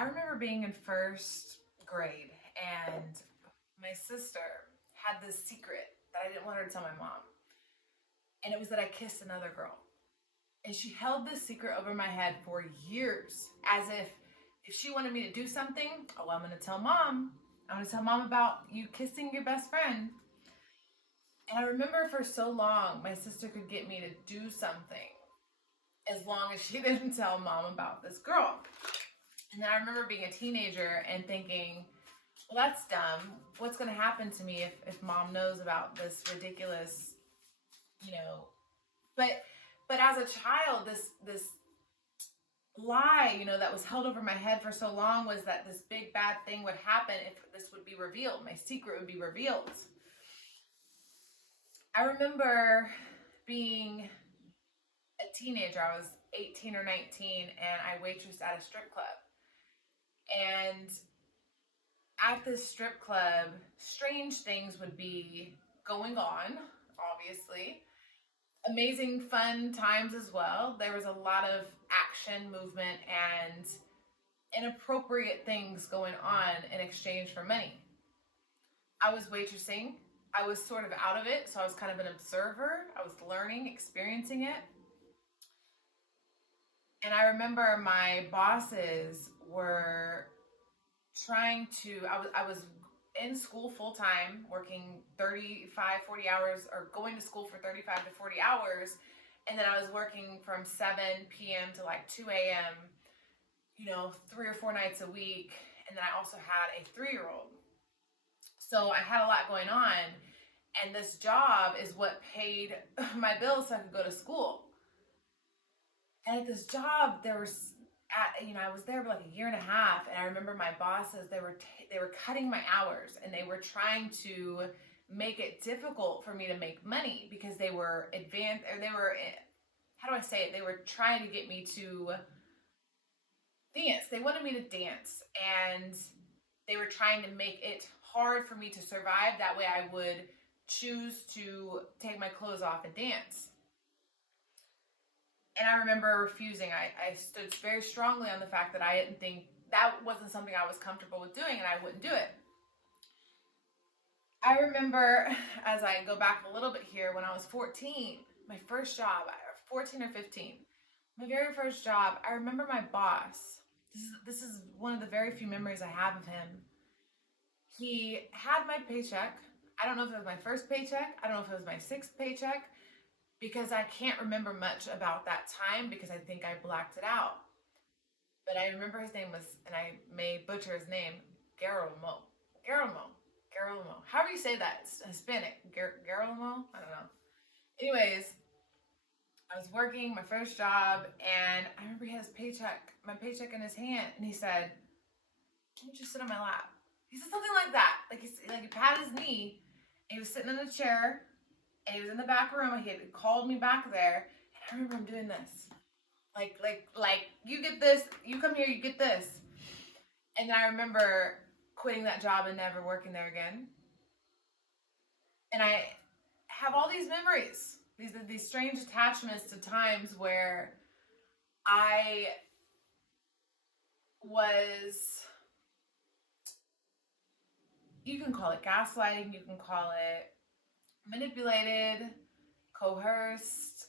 I remember being in first grade and my sister had this secret that I didn't want her to tell my mom. And it was that I kissed another girl. And she held this secret over my head for years, as if she wanted me to do something, oh, I'm going to tell mom. I'm going to tell mom about you kissing your best friend. And I remember for so long, my sister could get me to do something as long as she didn't tell mom about this girl. And then I remember being a teenager and thinking, well, that's dumb. What's going to happen to me if mom knows about this ridiculous, you know, but as a child, this lie, that was held over my head for so long was that this big bad thing would happen if this would be revealed. My secret would be revealed. I remember being a teenager. I was 18 or 19 and I waitressed at a strip club. And at this strip club, strange things would be going on, obviously. Amazing fun times as well. There was a lot of action, movement, and inappropriate things going on in exchange for money. I was waitressing. I was sort of out of it, so I was kind of an observer. I was learning, experiencing it. And I remember my bosses were trying to, I was in school full time, working 35, 40 hours, or going to school for 35 to 40 hours. And then I was working from 7 p.m. to like 2 a.m., 3 or 4 nights a week. And then I also had a 3-year-old. So I had a lot going on. And this job is what paid my bills so I could go to school. And at this job, I was there for like a year and a half, and I remember my bosses, they were cutting my hours, and they were trying to make it difficult for me to make money because they were they were trying to get me to dance. They wanted me to dance, and they were trying to make it hard for me to survive. That way I would choose to take my clothes off and dance. And I remember refusing. I stood very strongly on the fact that I didn't think that wasn't something I was comfortable with doing, and I wouldn't do it. I remember, as I go back a little bit here, when I was 14, my first job, 14 or 15, my very first job, I remember my boss. This is one of the very few memories I have of him. He had my paycheck. I don't know if it was my first paycheck. I don't know if it was my 6th paycheck, because I can't remember much about that time because I think I blacked it out. But I remember his name was, and I may butcher his name, Guillermo. How do you say that? It's Hispanic. Guillermo? I don't know. Anyways, I was working my first job, and I remember he had my paycheck in his hand, and he said, "Can you just sit on my lap?" He said something like that. Like he patted his knee, and he was sitting in a chair, and he was in the back room, and he had called me back there, and I remember him doing this. Like, you get this, you come here, you get this. And then I remember quitting that job and never working there again. And I have all these memories, these strange attachments to times where I was, you can call it gaslighting, you can call it manipulated, coerced,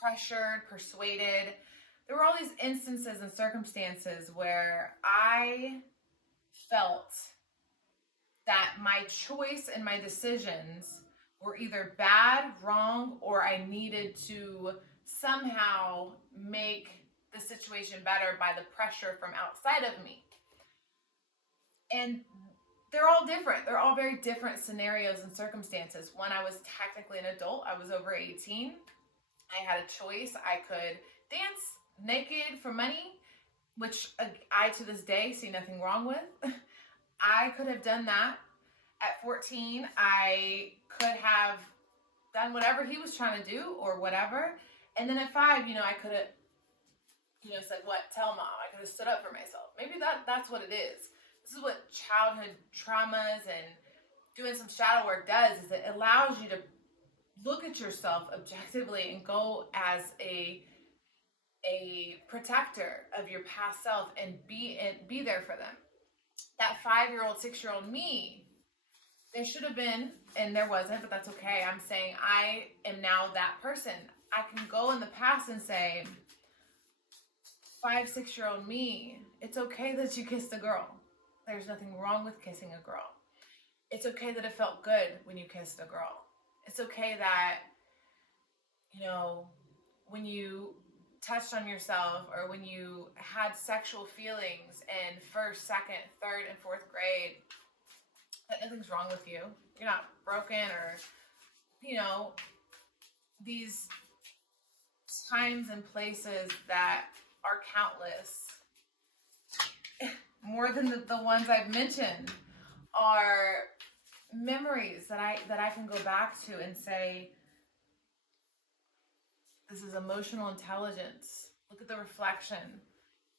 pressured, persuaded. There were all these instances and circumstances where I felt that my choice and my decisions were either bad, wrong, or I needed to somehow make the situation better by the pressure from outside of me. And they're all different. They're all very different scenarios and circumstances. When I was technically an adult, I was over 18. I had a choice. I could dance naked for money, which I to this day see nothing wrong with. I could have done that. At 14, I could have done whatever he was trying to do or whatever. And then at 5, I could have, said, tell mom. I could have stood up for myself. Maybe that's what it is. This is what childhood traumas and doing some shadow work does, is it allows you to look at yourself objectively and go as a a protector of your past self and be there for them. That 5-year-old, 6-year-old me, there should have been, and there wasn't, but that's okay. I'm saying I am now that person. I can go in the past and say, 5, 6-year-old me, it's okay that you kissed a girl. There's nothing wrong with kissing a girl. It's okay that it felt good when you kissed a girl. It's okay that, when you touched on yourself or when you had sexual feelings in 1st, 2nd, 3rd, and 4th grade, that nothing's wrong with you. You're not broken or, these times and places that are countless, more than the ones I've mentioned, are memories that I can go back to and say, this is emotional intelligence. Look at the reflection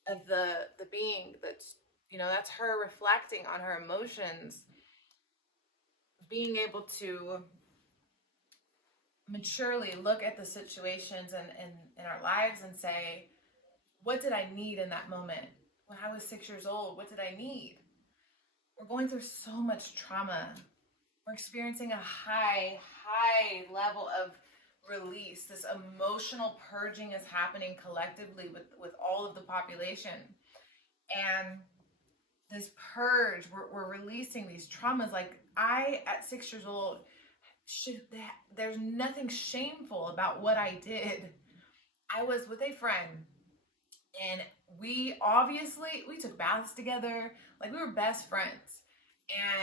of the being that's her reflecting on her emotions, being able to maturely look at the situations and in our lives and say, what did I need in that moment? When I was 6 years old, what did I need? We're going through so much trauma. We're experiencing a high level of release. This emotional purging is happening collectively with all of the population. And this purge, we're releasing these traumas. Like at 6 years old, there's nothing shameful about what I did. I was with a friend and we took baths together. Like we were best friends,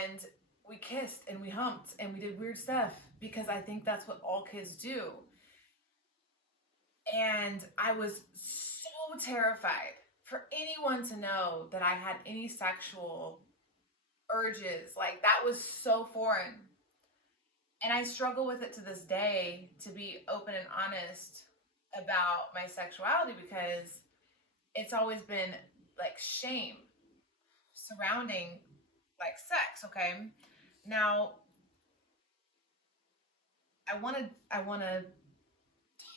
and we kissed and we humped and we did weird stuff because I think that's what all kids do. And I was so terrified for anyone to know that I had any sexual urges. Like that was so foreign. And I struggle with it to this day, to be open and honest about my sexuality, because it's always been like shame surrounding like sex. Okay. Now I want to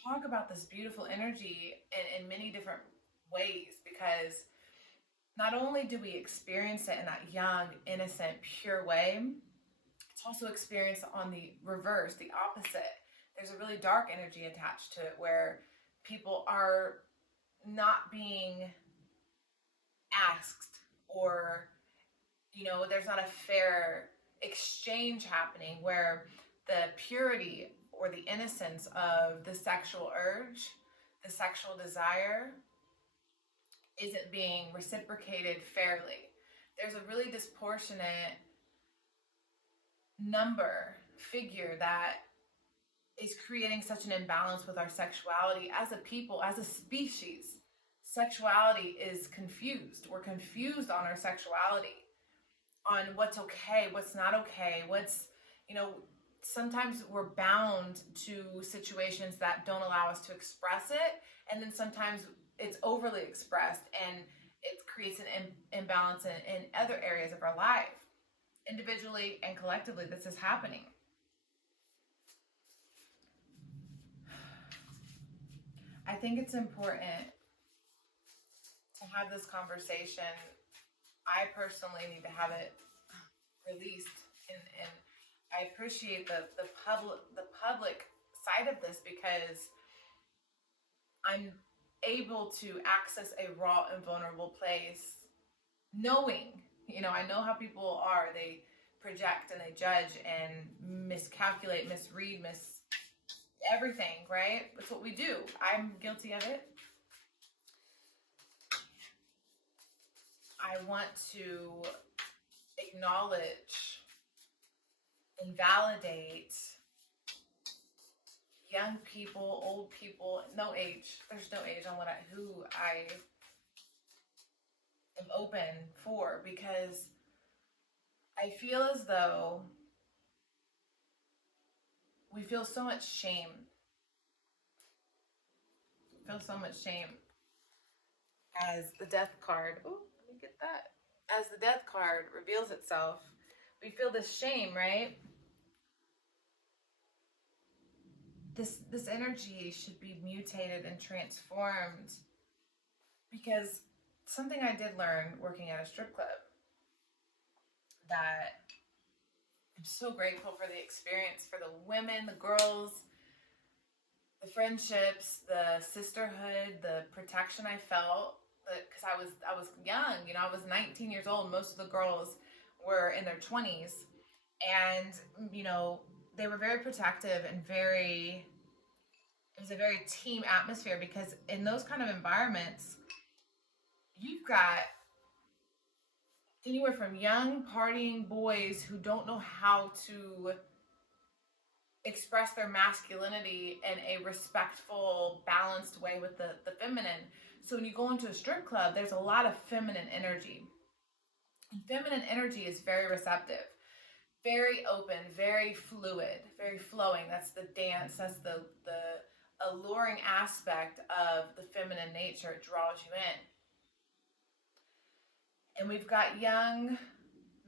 talk about this beautiful energy in many different ways, because not only do we experience it in that young, innocent, pure way, it's also experienced on the reverse, the opposite. There's a really dark energy attached to it where people are not being asked, or there's not a fair exchange happening, where the purity or the innocence of the sexual urge, the sexual desire, isn't being reciprocated fairly. There's a really disproportionate figure that is creating such an imbalance with our sexuality as a people, as a species. Sexuality is confused. We're confused on our sexuality, on what's okay, what's not okay, sometimes we're bound to situations that don't allow us to express it, and then sometimes it's overly expressed and it creates an imbalance in other areas of our life. Individually and collectively, this is happening. I think it's important to have this conversation. I personally need to have it released, and I appreciate the public side of this, because I'm able to access a raw and vulnerable place, knowing, I know how people are. They project and they judge and miscalculate, misread, everything, right? That's what we do. I'm guilty of it. I want to acknowledge and validate young people, old people, no age. There's no age on who I am open for, because I feel as though we feel so much shame. As the death card, let me get that. As the death card reveals itself, we feel this shame, right? This energy should be mutated and transformed because something I did learn working at a strip club that I'm so grateful for the experience, for the women, the girls, the friendships, the sisterhood, the protection I felt, because I was young, I was 19 years old. Most of the girls were in their 20s, and they were very protective and very. It was a very team atmosphere, because in those kind of environments, you've got anywhere from young partying boys who don't know how to express their masculinity in a respectful, balanced way with the feminine. So when you go into a strip club, there's a lot of feminine energy. And feminine energy is very receptive, very open, very fluid, very flowing. That's the dance, that's the alluring aspect of the feminine nature. It draws you in. And we've got young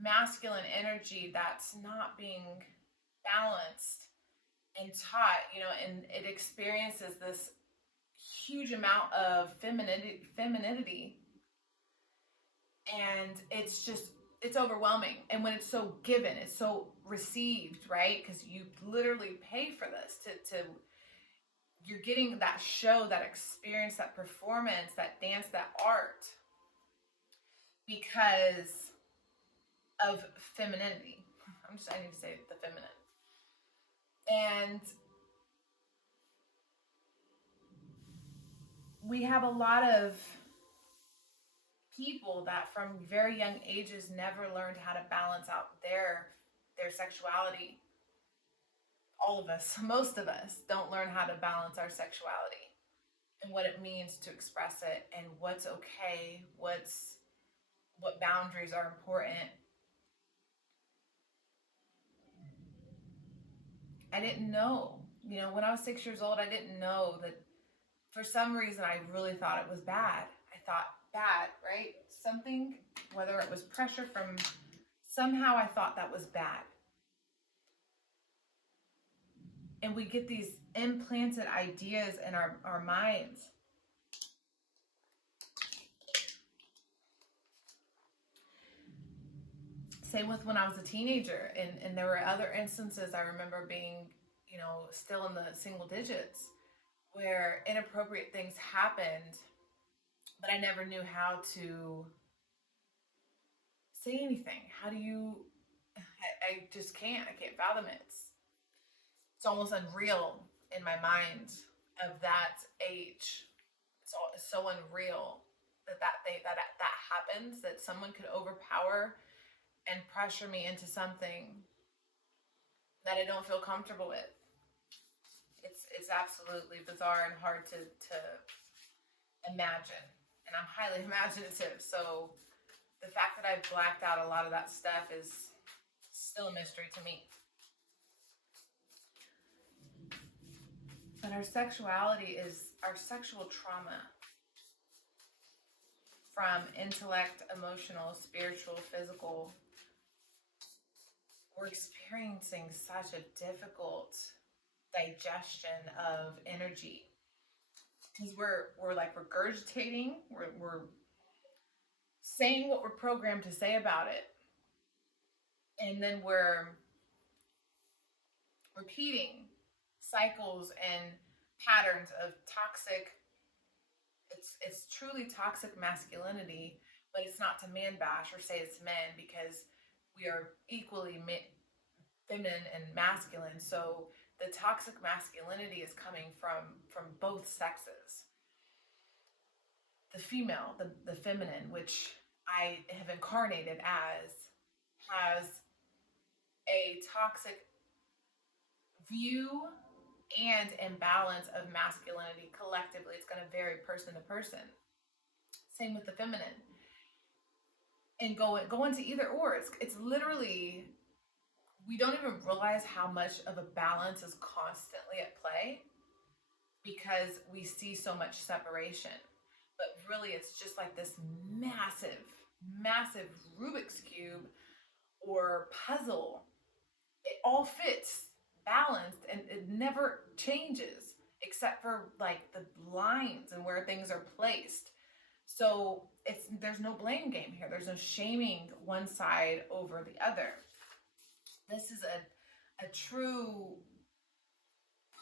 masculine energy that's not being balanced and taught, and it experiences this huge amount of femininity, and it's overwhelming. And when it's so given, it's so received, right? Because you literally pay for this to you're getting that show, that experience, that performance, that dance, that art, because of femininity. I need to say the feminine. And we have a lot of people that from very young ages never learned how to balance out their sexuality. All of us, most of us, don't learn how to balance our sexuality and what it means to express it, and what's okay, what boundaries are important. I didn't know. When I was 6 years old, I didn't know that. For some reason, I really thought it was bad. I thought bad, right? Something, whether it was pressure from, somehow I thought that was bad. And we get these implanted ideas in our minds. Same with when I was a teenager. And there were other instances I remember being, still in the single digits, where inappropriate things happened, but I never knew how to say anything. How do you? I just can't. I can't fathom it. It's almost unreal in my mind of that age. It's so unreal that happens, that someone could overpower and pressure me into something that I don't feel comfortable with. It's absolutely bizarre and hard to imagine. And I'm highly imaginative, so the fact that I've blacked out a lot of that stuff is still a mystery to me. But our sexuality is our sexual trauma, from intellect, emotional, spiritual, physical. We're experiencing such a difficult digestion of energy, because we're like regurgitating, we're saying what we're programmed to say about it, and then we're repeating cycles and patterns of toxic. It's truly toxic masculinity, but it's not to man bash or say it's men, because we are equally feminine and masculine. So the toxic masculinity is coming from both sexes. The female, the feminine, which I have incarnated as, has a toxic view and imbalance of masculinity. Collectively, it's going to vary person to person. Same with the feminine. And go into either or. It's literally, we don't even realize how much of a balance is constantly at play, because we see so much separation. But really, it's just like this massive Rubik's Cube or puzzle. It all fits, balanced, and it never changes, except for like the lines and where things are placed. So there's no blame game here. There's no shaming one side over the other. This is a true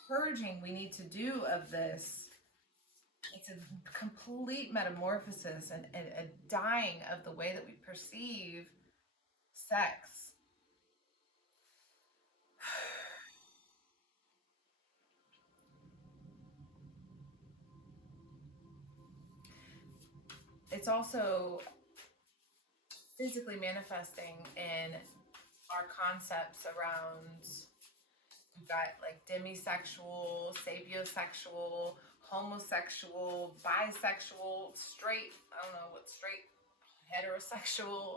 purging we need to do of this. It's a complete metamorphosis and a dying of the way that we perceive sex. It's also physically manifesting in our concepts around, we've got like demisexual, sapiosexual, homosexual, bisexual, straight, I don't know what straight, heterosexual.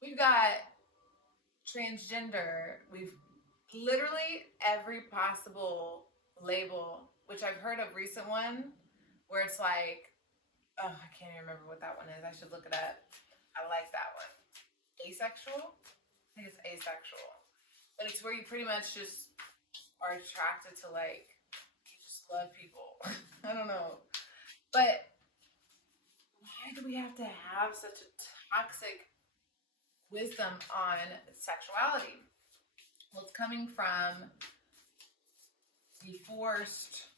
We've got transgender. We've literally every possible label, which I've heard of recent one where it's like, oh, I can't even remember what that one is. I should look it up. I like that one. Asexual? I think it's asexual. But it's where you pretty much just are attracted to, like, you just love people. I don't know. But why do we have to have such a toxic wisdom on sexuality? Well, it's coming from the forced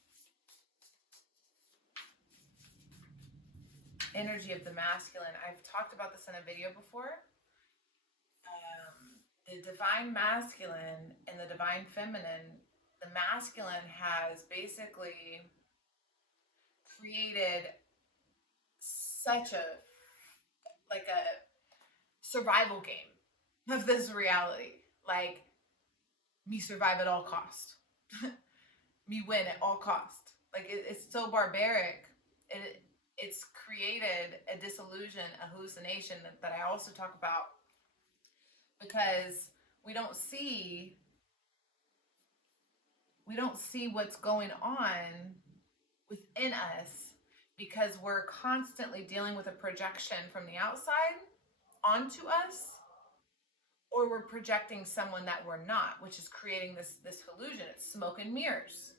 energy of the masculine. I've talked about this in a video before. The divine masculine and the divine feminine, the masculine has basically created such a survival game of this reality. Like, me survive at all cost. Me win at all cost. Like, it's so barbaric. It's created a disillusion, a hallucination that I also talk about, because we don't see what's going on within us, because we're constantly dealing with a projection from the outside onto us, or we're projecting someone that we're not, which is creating this illusion. It's smoke and mirrors.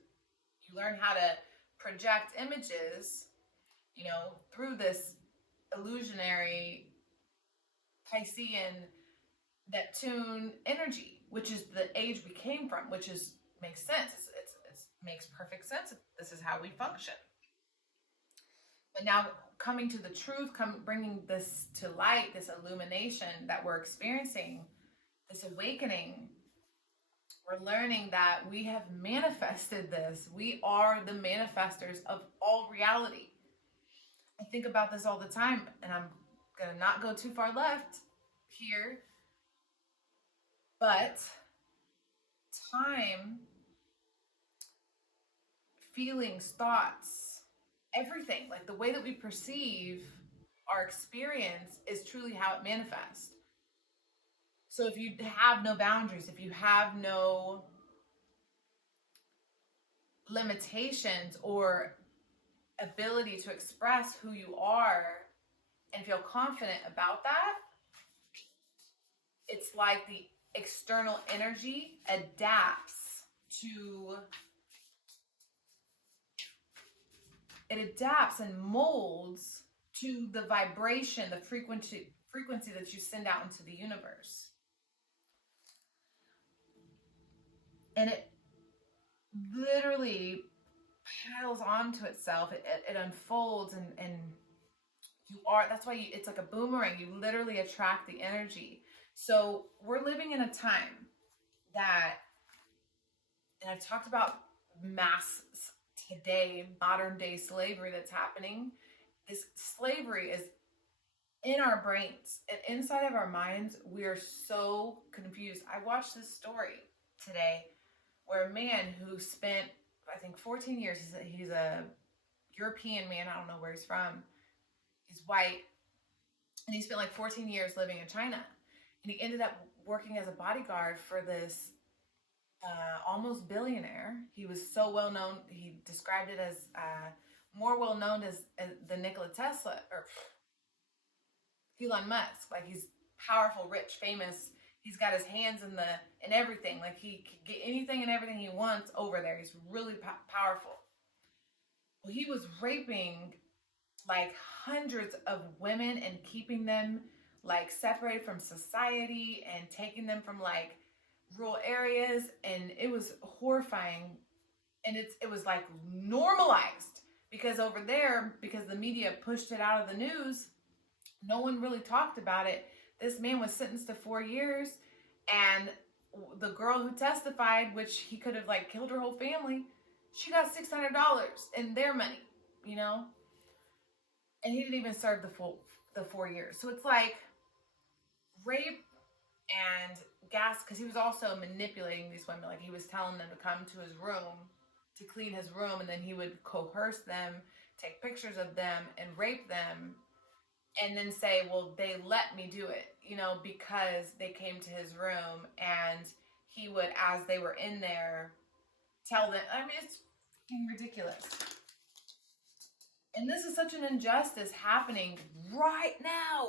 You learn how to project images, through this illusionary Piscean Neptune energy, which is the age we came from, which makes sense. It makes perfect sense. This is how we function. But now, coming to the truth, bringing this to light, this illumination that we're experiencing, this awakening, we're learning that we have manifested this. We are the manifestors of all reality. I think about this all the time, and I'm going to not go too far left here, but time, feelings, thoughts, everything, like the way that we perceive our experience is truly how it manifests. So if you have no boundaries, if you have no limitations or ability to express who you are and feel confident about that, it's like the external energy adapts and molds to the vibration, the frequency that you send out into the universe. And it literally piles onto itself. It unfolds, and that's why it's like a boomerang. You literally attract the energy. So we're living in a time that, and I've talked about mass today, modern day slavery that's happening. This slavery is in our brains and inside of our minds. We are so confused. I watched this story today where a man who spent, I think, 14 years, he's a European man, I don't know where he's from, he's white, and he spent like 14 years living in China, and he ended up working as a bodyguard for this almost billionaire. He was so well known, he described it as more well known as the Nikola Tesla, or Elon Musk. Like, he's powerful, rich, famous. He's got his hands in everything. Like, he can get anything and everything he wants over there. He's really powerful. Well, he was raping like hundreds of women and keeping them like separated from society and taking them from like rural areas, and it was horrifying. And it was like normalized because over there, because the media pushed it out of the news, no one really talked about it. This man was sentenced to 4 years, and the girl who testified, which he could have like killed her whole family, she got $600 in their money, you know, and he didn't even serve the 4 years. So it's like rape and gas, because he was also manipulating these women. Like he was telling them to come to his room to clean his room, and then he would coerce them, take pictures of them, and rape them, and then say, well, they let me do it, you know, because they came to his room, and he would, as they were in there, tell them. I mean, it's ridiculous. And this is such an injustice happening right now,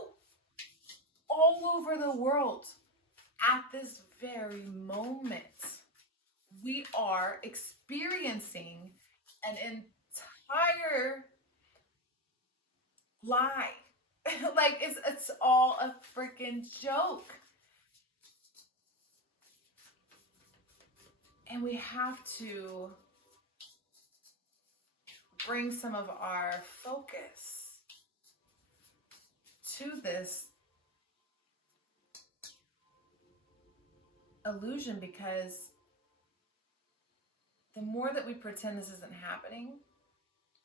all over the world, at this very moment. We are experiencing an entire lie. Like it's all a freaking joke. And we have to bring some of our focus to this illusion, because the more that we pretend this isn't happening,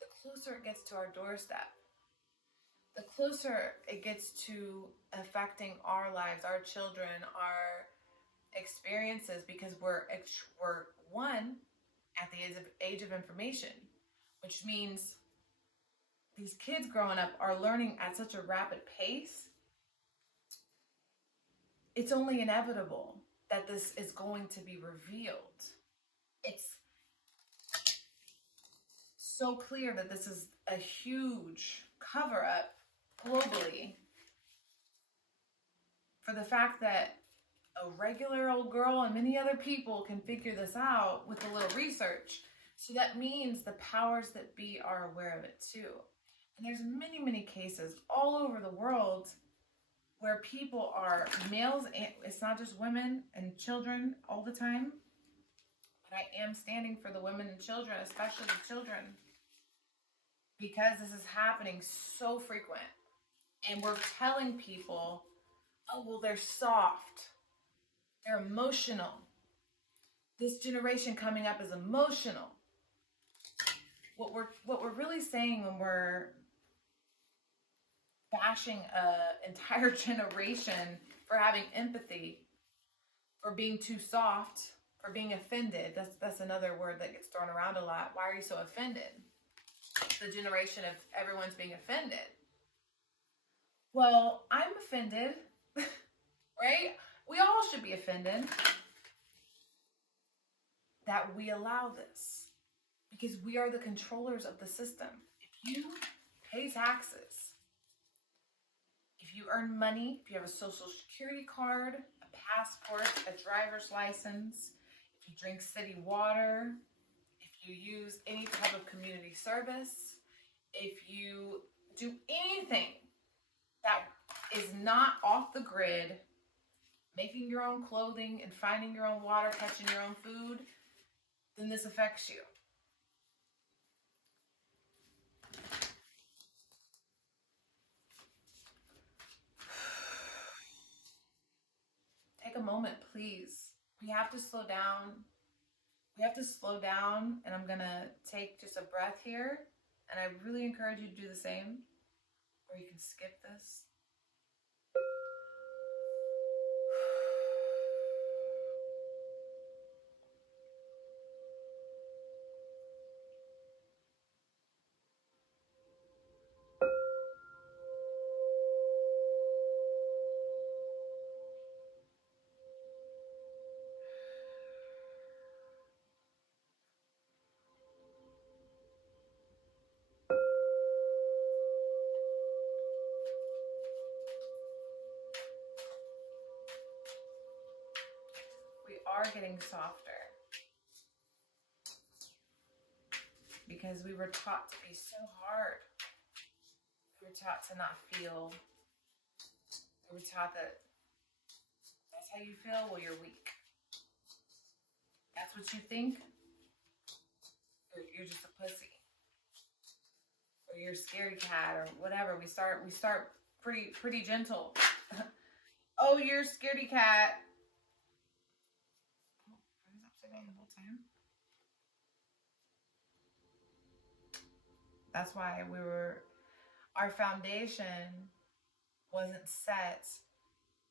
the closer it gets to our doorstep. The closer it gets to affecting our lives, our children, our experiences, because we're one at the age of information, which means these kids growing up are learning at such a rapid pace. It's only inevitable that this is going to be revealed. It's so clear that this is a huge cover up globally for the fact that a regular old girl and many other people can figure this out with a little research. So that means the powers that be are aware of it too. And there's many, many cases all over the world where people are males, and it's not just women and children all the time, but I am standing for the women and children, especially the children, because this is happening so frequent. And we're telling people, oh, well, they're soft, they're emotional. This generation coming up is emotional. What we're really saying when we're bashing an entire generation for having empathy, for being too soft, for being offended. That's another word that gets thrown around a lot. Why are you so offended? The generation of everyone's being offended. Well, I'm offended, right? We all should be offended that we allow this, because we are the controllers of the system. If you pay taxes, if you earn money, if you have a social security card, a passport, a driver's license, if you drink city water, if you use any type of community service, if you do anything that is not off the grid, making your own clothing and finding your own water, catching your own food, then this affects you. Take a moment, please. We have to slow down. We have to slow down, and I'm gonna take just a breath here, and I really encourage you to do the same, or you can skip this. We are getting softer because we were taught to be so hard. We were taught to not feel. We were taught that that's how you feel. Well, you're weak. That's what you think. You're just a pussy, or you're a scaredy cat, or whatever. We start pretty gentle. Oh, you're a scaredy cat. Oh, I was upside down the whole time. That's why our foundation wasn't set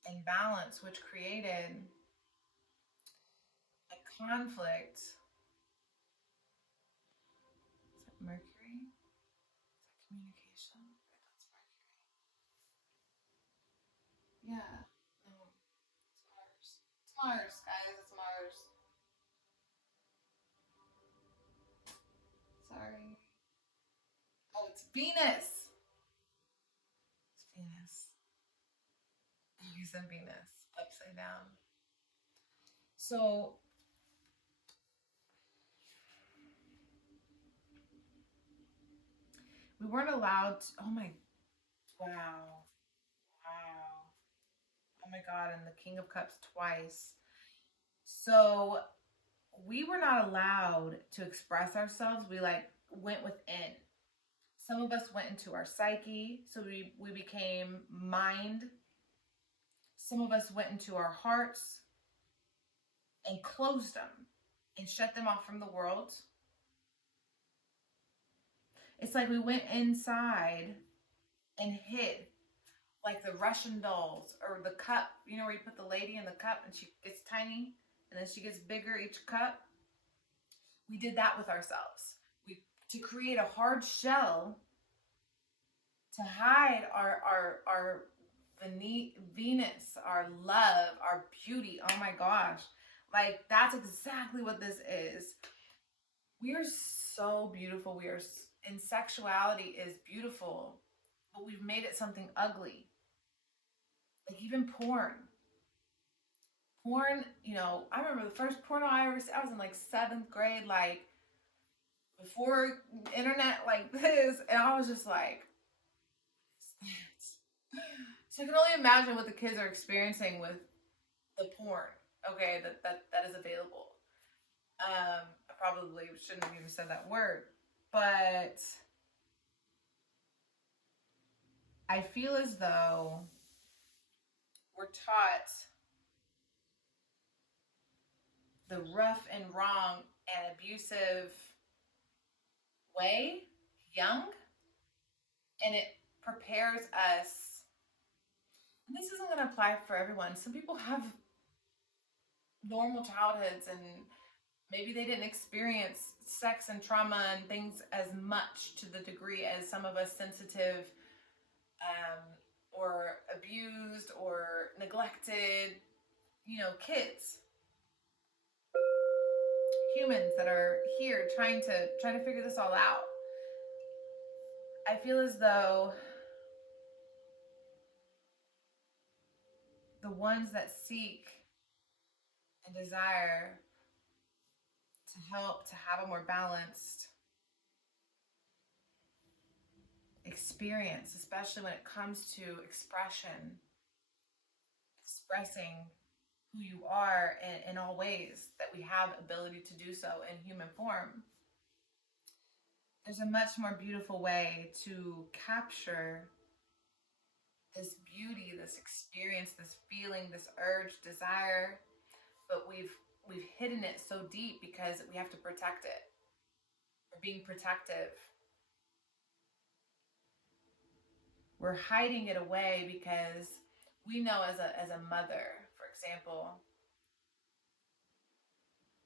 in balance, which created a conflict. Is that Mercury? Is that communication? That's Mercury. Yeah. No, it's Mars. It's Mars, guys. It's Mars. Sorry. Oh, it's Venus. It's Venus. He's in Venus, upside down. So we weren't allowed to, oh my, wow, wow. Oh my God, and the King of Cups twice. So we were not allowed to express ourselves. We like went within. Some of us went into our psyche, so we became mind. Some of us went into our hearts and closed them and shut them off from the world. It's like we went inside and hid, like the Russian dolls or the cup, you know, where you put the lady in the cup and she gets tiny and then she gets bigger each cup. We did that with ourselves. To create a hard shell to hide our Venus, our love, our beauty. Oh my gosh. Like, that's exactly what this is. We are so beautiful. And sexuality is beautiful, but we've made it something ugly. Like, even porn. Porn, you know, I remember the first porno I ever saw, I was in like 7th grade, like before internet like this, and I was just like, so I can only imagine what the kids are experiencing with the porn, okay, that is available. I probably shouldn't have even said that word, but I feel as though we're taught the rough and wrong and abusive way young, and it prepares us. And this isn't going to apply for everyone. Some people have normal childhoods and maybe they didn't experience sex and trauma and things as much to the degree as some of us sensitive or abused or neglected, you know, kids, humans that are here trying to figure this all out. I feel as though the ones that seek and desire to help to have a more balanced experience, especially when it comes to expression, expressing who you are in all ways that we have ability to do so in human form. There's a much more beautiful way to capture this beauty, this experience, this feeling, this urge, desire, but we've hidden it so deep because we have to protect it. We're being protective. We're hiding it away because we know as a mother, for example,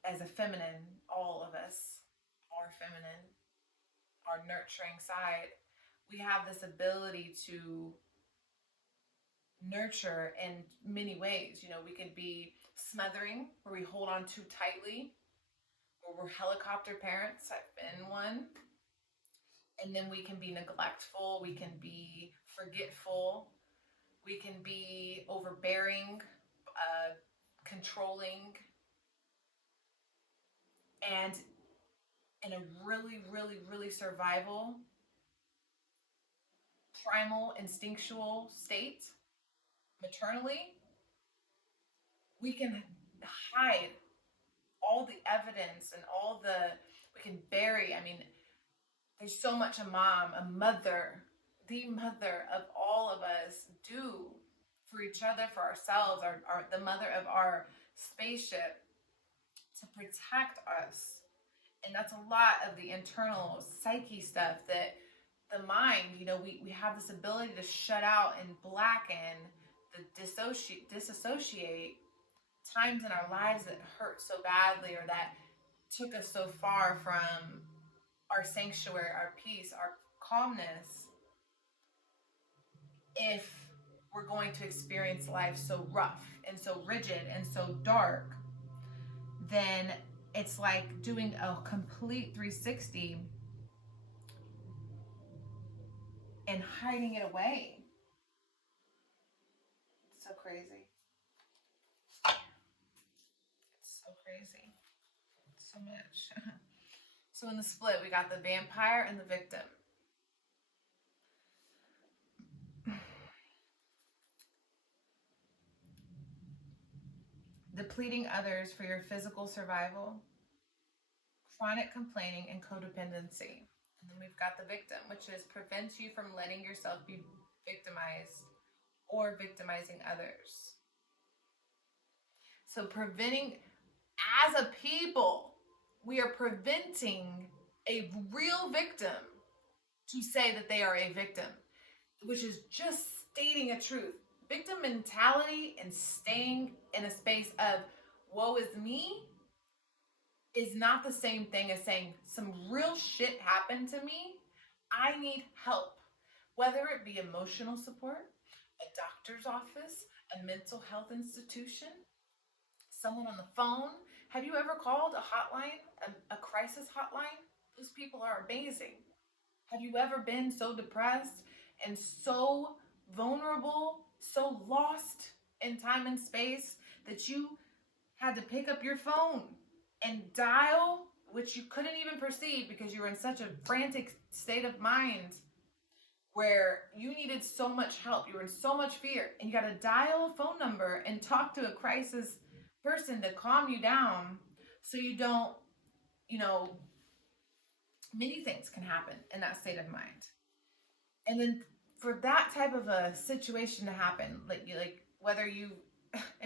as a feminine, all of us are feminine, our nurturing side, we have this ability to nurture in many ways. You know, we could be smothering, where we hold on too tightly, or we're helicopter parents. I've been one. And then we can be neglectful, we can be forgetful, we can be overbearing, controlling, and in a really, really, really survival primal, instinctual state, maternally, we can hide all the evidence and we can bury. I mean, there's so much a mom, a mother, the mother of all of us do for each other, for ourselves, the mother of our spaceship to protect us. And that's a lot of the internal psyche stuff that the mind, we have this ability to shut out and blacken, the disassociate times in our lives that hurt so badly or that took us so far from our sanctuary, our peace, our calmness, if we're going to experience life so rough and so rigid and so dark, then it's like doing a complete 360 and hiding it away. It's so crazy. It's so crazy. So much. So in the split, we got the vampire and the victim. Depleting others for your physical survival, chronic complaining, and codependency. And then we've got the victim, which is prevents you from letting yourself be victimized or victimizing others. So as a people, we are preventing a real victim to say that they are a victim, which is just stating a truth. Victim mentality and staying in a space of woe is me is not the same thing as saying some real shit happened to me. I need help, whether it be emotional support, a doctor's office, a mental health institution, someone on the phone. Have you ever called a hotline, a crisis hotline? Those people are amazing. Have you ever been so depressed and so vulnerable, so lost in time and space that you had to pick up your phone and dial, which you couldn't even perceive because you were in such a frantic state of mind where you needed so much help, you were in so much fear, and you got to dial a phone number and talk to a crisis person to calm you down so you don't, many things can happen in that state of mind. And then for that type of a situation to happen, like whether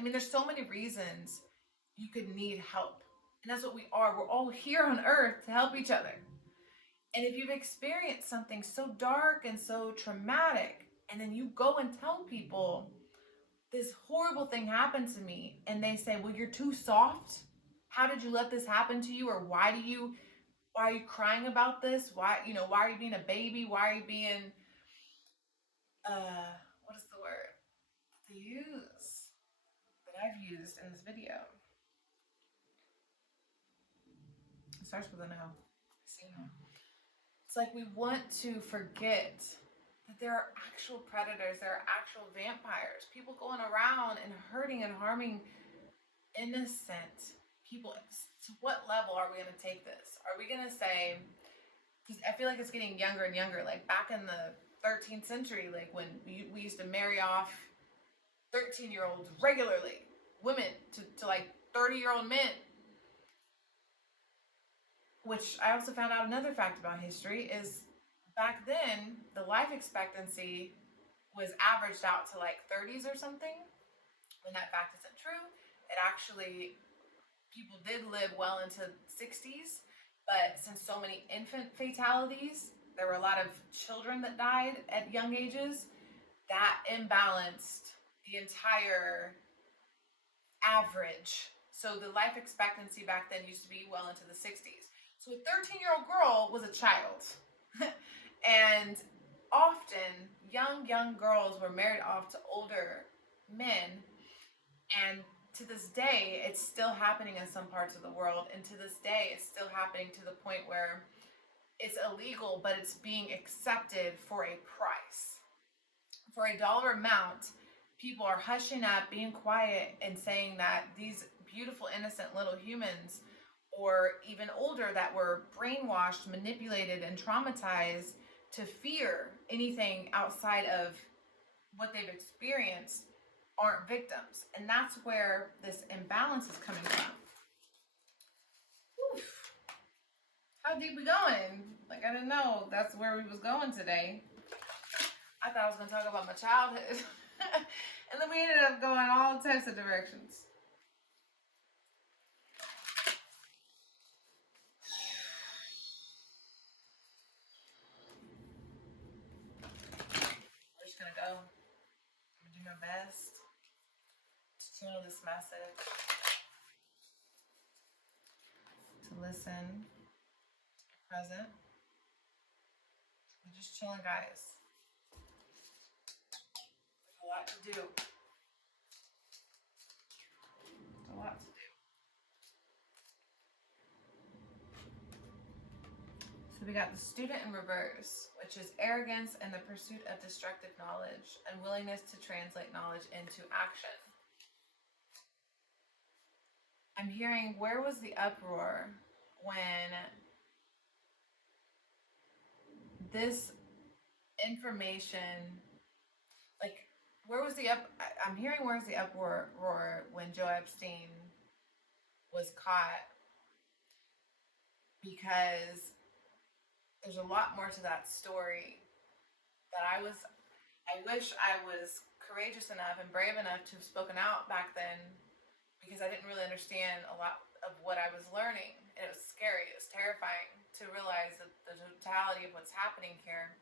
there's so many reasons you could need help. And that's what we are. We're all here on earth to help each other. And if you've experienced something so dark and so traumatic, and then you go and tell people this horrible thing happened to me, and they say, well, you're too soft. How did you let this happen to you? Or why are you crying about this? Why are you being a baby? Why are you being, what is the word that they use, that I've used in this video? It starts with an O. It's like we want to forget that there are actual predators, there are actual vampires, people going around and hurting and harming innocent people. To what level are we going to take this? Are we going to say, because I feel like it's getting younger and younger, like back in the 13th century, like when we used to marry off 13-year-olds regularly, women to like 30-year-old men. Which I also found out another fact about history is back then, the life expectancy was averaged out to like 30s or something. When that fact isn't true, people did live well into 60s, but since so many infant fatalities, there were a lot of children that died at young ages, that imbalanced the entire average. So the life expectancy back then used to be well into the 60s. So a 13-year-old girl was a child. And often young girls were married off to older men. And to this day, it's still happening in some parts of the world. And to this day, it's still happening to the point where it's illegal, but it's being accepted for a price. For a dollar amount, people are hushing up, being quiet, and saying that these beautiful, innocent little humans, or even older, that were brainwashed, manipulated, and traumatized, to fear anything outside of what they've experienced aren't victims. And that's where this imbalance is coming from. Oof. How deep we going? Like, I didn't know that's where we was going today. I thought I was going to talk about my childhood. And then we ended up going all types of directions. We're just going to go. I'm going to do my best to channel this message, to listen, to be present. We're just chilling, guys. There's a lot to do. There's a lot to do. So we got the student in reverse, which is arrogance and the pursuit of destructive knowledge and willingness to translate knowledge into action. I'm hearing, where was the uproar when this information, like, where was the I'm hearing where's the uproar when Joe Epstein was caught, because there's a lot more to that story that I wish I was courageous enough and brave enough to have spoken out back then, because I didn't really understand a lot of what I was learning. And it was scary, it was terrifying to realize that the totality of what's happening here.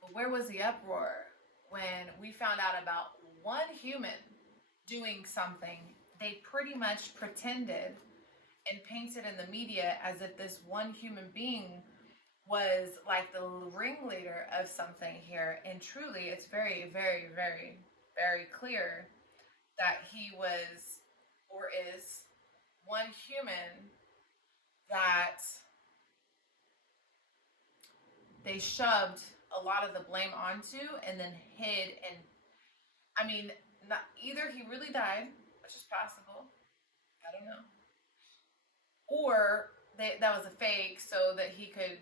But where was the uproar when we found out about one human doing something they pretty much pretended and painted in the media as if this one human being was like the ringleader of something here? And truly, it's very, very, very, very clear that he was, or is, one human that they shoved a lot of the blame onto and then hid. And I mean, not, either he really died, which is possible, I don't know, or that was a fake so that he could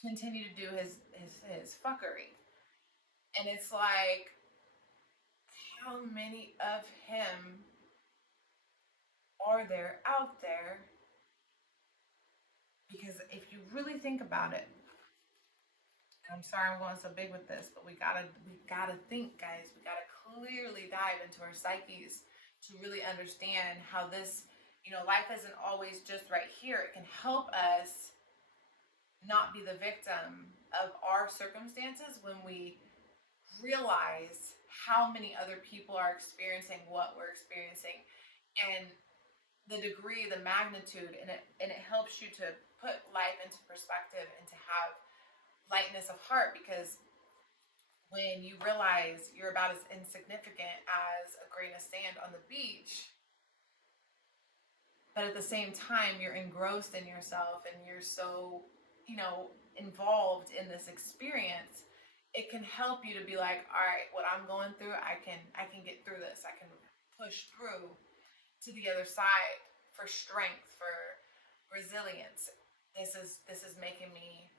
continue to do his fuckery. And it's like, how many of him are there out there? Because if you really think about it, and I'm sorry I'm going so big with this, but we gotta think, guys. We gotta clearly dive into our psyches to really understand how this, life isn't always just right here. It can help us not be the victim of our circumstances when we realize how many other people are experiencing what we're experiencing, and the degree, the magnitude, and it helps you to put life into perspective and to have lightness of heart, because when you realize you're about as insignificant as a grain of sand on the beach, but at the same time you're engrossed in yourself and you're so, involved in this experience, it can help you to be like, all right, what I'm going through, I can get through this. I can push through to the other side for strength, for resilience. This is making me,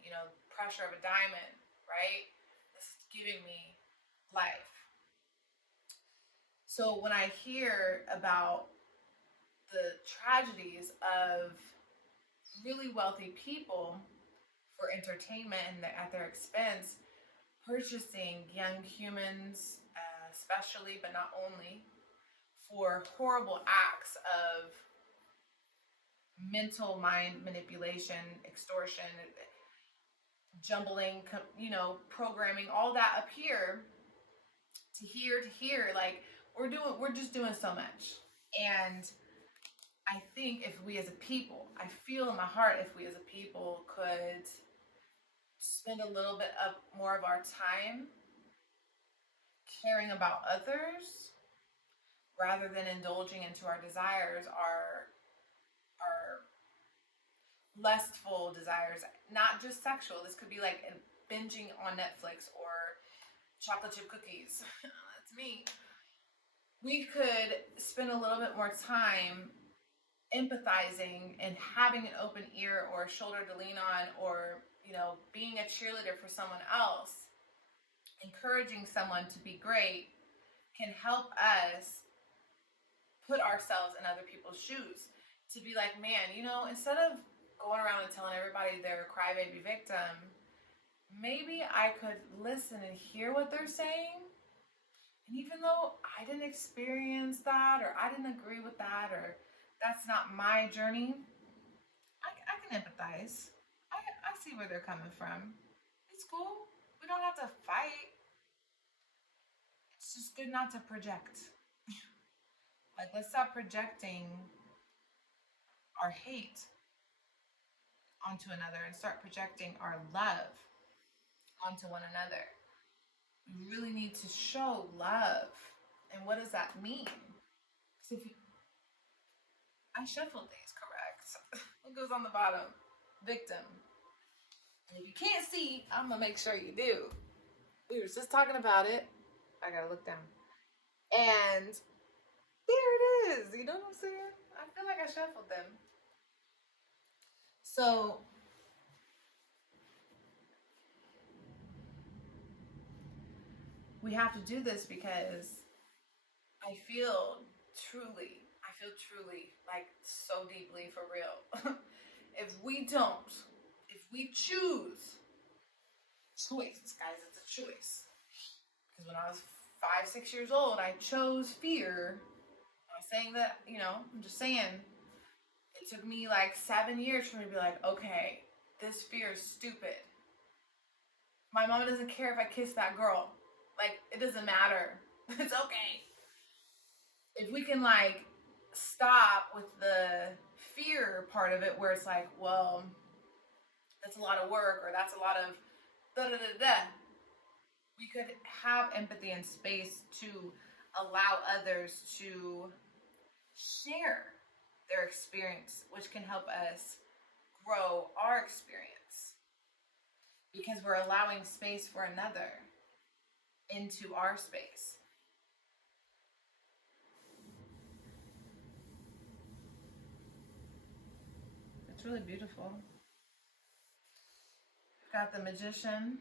pressure of a diamond, right? This is giving me life. So when I hear about the tragedies of really wealthy people for entertainment and at their expense, purchasing young humans, especially, but not only, for horrible acts of mental mind manipulation, extortion, jumbling, programming, all that up here to here, like we're just doing so much. And I think if we as a people, I feel in my heart, if we as a people could spend a little bit of more of our time caring about others rather than indulging into our desires, our lustful desires, not just sexual. This could be like binging on Netflix or chocolate chip cookies. That's me. We could spend a little bit more time empathizing and having an open ear or a shoulder to lean on, or being a cheerleader for someone else, encouraging someone to be great, can help us put ourselves in other people's shoes. To be like, man, instead of going around and telling everybody they're a crybaby victim, maybe I could listen and hear what they're saying. And even though I didn't experience that, or I didn't agree with that, or that's not my journey, I can empathize. I see where they're coming from. It's cool. We don't have to fight. It's just good not to project. Like, let's stop projecting our hate onto another and start projecting our love onto one another. We really need to show love. And what does that mean? So I shuffled these, correct? What goes on the bottom? Victim. And if you can't see, I'm going to make sure you do. We were just talking about it. I got to look down. And there it is. You know what I'm saying? I feel like I shuffled them. So we have to do this because I feel truly, like so deeply for real. If we choose choice, guys, it's a choice. Because when I was 5, 6 years old, I chose fear. I'm not saying that, I'm just saying it took me like 7 years for me to be like, okay, this fear is stupid. My mama doesn't care if I kiss that girl. Like, it doesn't matter. It's okay. If we can like stop with the fear part of it, where it's like, well, that's a lot of work, or that's a lot of da-da-da-da. We could have empathy and space to allow others to share their experience, which can help us grow our experience. Because we're allowing space for another into our space. It's really beautiful. Got the Magician.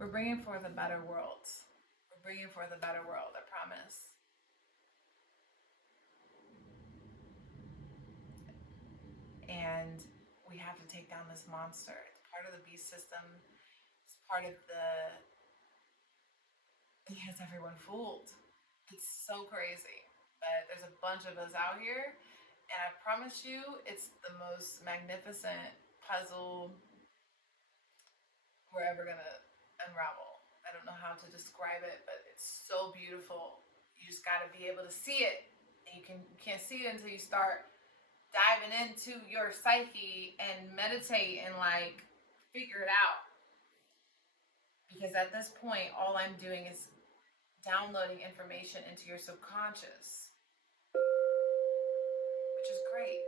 We're bringing forth a better world. We're bringing forth a better world, I promise. And we have to take down this monster. It's part of the beast system. It's part of it has everyone fooled. It's so crazy. But there's a bunch of us out here, and I promise you, it's the most magnificent puzzle we're ever gonna unravel. I don't know how to describe it, but it's so beautiful. You just gotta be able to see it. And you can't see it until you start diving into your psyche and meditate and like figure it out. Because at this point, all I'm doing is downloading information into your subconscious, which is great.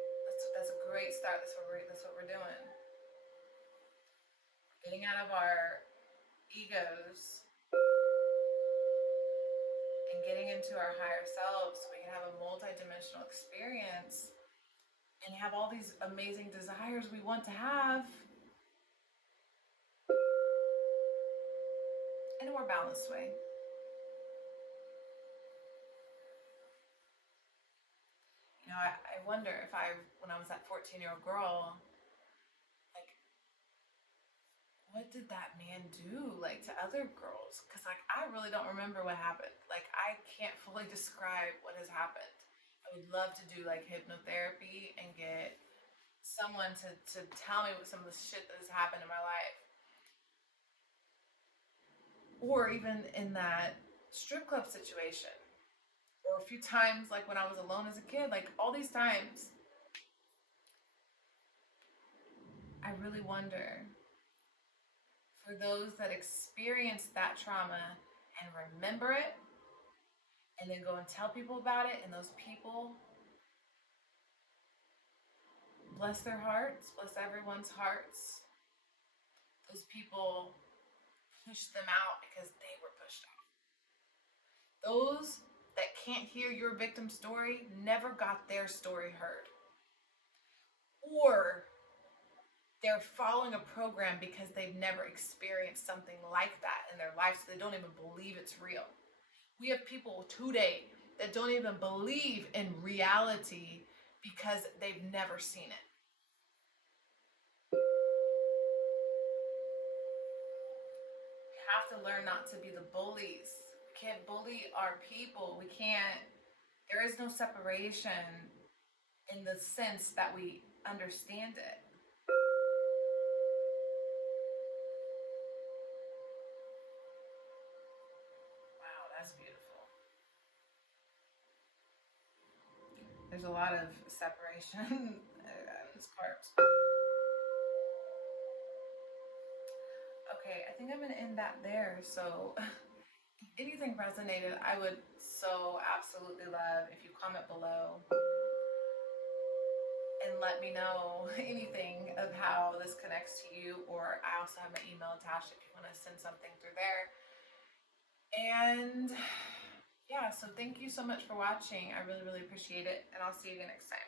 That's a great start. That's what we're doing. Getting out of our egos and getting into our higher selves, so we can have a multi-dimensional experience and have all these amazing desires we want to have in a more balanced way. I wonder if when I was that 14-year-old girl, like, what did that man do, like, to other girls? Because, like, I really don't remember what happened. Like, I can't fully describe what has happened. I would love to do, like, hypnotherapy and get someone to tell me what some of the shit that has happened in my life. Or even in that strip club situation. Or a few times, like, when I was alone as a kid. Like, all these times, I really wonder, for those that experience that trauma and remember it, and then go and tell people about it, and those people, bless their hearts, bless everyone's hearts, those people pushed them out because they were pushed out. Those that can't hear your victim story never got their story heard. Or they're following a program because they've never experienced something like that in their life, so they don't even believe it's real. We have people today that don't even believe in reality because they've never seen it. We have to learn not to be the bullies. We can't bully our people. There is no separation in the sense that we understand it. Wow, that's beautiful. There's a lot of separation in this card. Okay, I think I'm gonna end that there. So if anything resonated, I would so absolutely love if you comment below and let me know anything of how this connects to you, or I also have my email attached if you want to send something through there. And yeah, so thank you so much for watching. I really, really appreciate it, and I'll see you again next time.